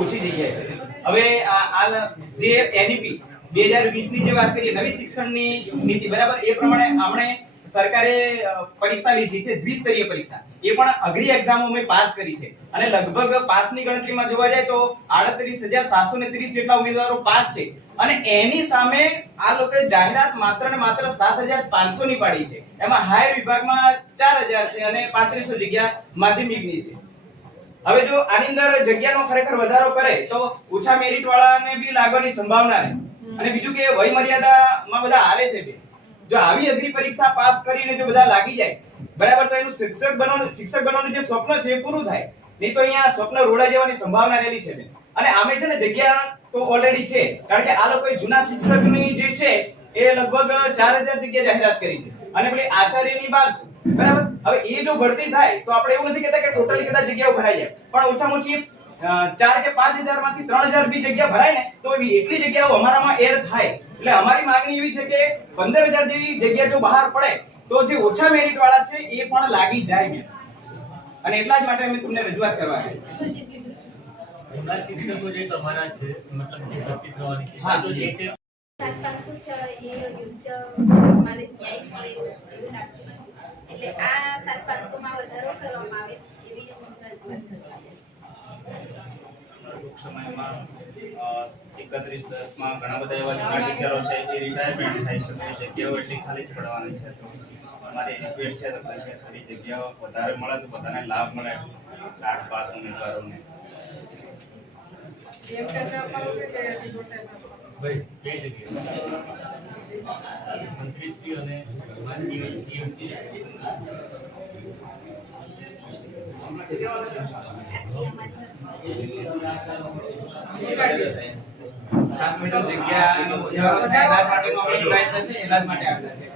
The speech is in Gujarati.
ઓછી જગ્યાએ છે. હવે આ જે એનઈપી 2020 ની જે વાત કરીએ, નવી શિક્ષણની નીતિ, બરાબર, એ પ્રમાણે આપણે સરકારે પરીક્ષા લીધી છે, દ્વિસ્તરીય પરીક્ષા. એ પણ અઘરી એક્ઝામો મેં પાસ કરી છે અને લગભગ પાસની ગણતરીમાં જોવા જાય તો 38,730 જેટલા ઉમેદવારો પાસ છે અને એની સામે આ લોકોએ જાહેરાત માત્ર ને માત્ર 7,500 ની પાડી છે. એમાં હાયર વિભાગમાં 4,000 છે અને 3500 જગ્યા માધ્યમિકની છે. હવે જો આની અંદર જગ્યાનો ખરેખર વધારો કરે તો ઓછા મેરિટ વાળાને બી લાગવાની સંભાવના રહે. અને બીજું કે વય મર્યાદામાં બધા હારે છે બે. જો આવી અઘરી પરીક્ષા પાસ કરીને જો બધા લાગી જાય, બરાબર, તો એનું શિક્ષક બનવાનું જે સ્વપ્ન છે એ પૂરું થાય. નહીં તો અહીંયા સ્વપ્ન રોડા જવાની સંભાવના રહેલી છે બેન. અને આમે છે ને જગ્યા તો ઓલરેડી છે, કારણ કે આ લોકોએ જૂના શિક્ષકની જે છે એ લગભગ 4,000 જગ્યા જાહેરાત કરી છે અને પેલી આચાર્યની 1200, બરાબર. હવે એ જો ભરતી થાય તો આપણે એવું નથી કહેતા કે ટોટલી કદાચ જગ્યાઓ ભરાઈ જાય, પણ ઓછામાં ઓછી 4 કે 5,000 માંથી 3,000 બી જગ્યા ભરાય ને તો એટલી જગ્યાઓ અમારામાં એડ થાય. એટલે અમારી માંગણી એવી છે કે 15,000 જેવી જગ્યા જો બહાર પડે તો જે ઓછા મેરિટ વાળા છે એ પણ લાગી જાય બેન. અને એટલા જ માટે અમે તમને રજૂઆત કરવા આવ્યા છીએ. જૂના શિક્ષકો જે તમારા છે, મતલબ જે ભરતી થવાની છે, હા, તો જે છે 7,500 છે એ યોગ્ય મારે ન્યાય મળે એવું લાગતું નથી. એટલે આ 7,500 માં વધારો કરવામાં આવે એવી રજૂઆત કરવા આવ્યા છીએ. ટૂંક સમયમાં 31/10 ઘણા બધા એવા જૂના ટીચરો છે એ રિટાયરમેન્ટ થાય છે, જગ્યાઓ એટલી ખાલી જ પડવાની છે. તો અમારી રિક્વેસ્ટ છે કે થોડી જગ્યાઓ વધારે મળે તો બધાને લાભ મળે, કાર્ડ પાસ ઉમેદવારોને. બે જગ્યાએ મંત્રીશ્રી અને માનનીય સીએમસી આટલી અમારી ખાસ મેડમ જગ્યાનો વધારવા માટેનો આપણો પ્રયત્ન છે, એના જ માટે આવ્યા છે.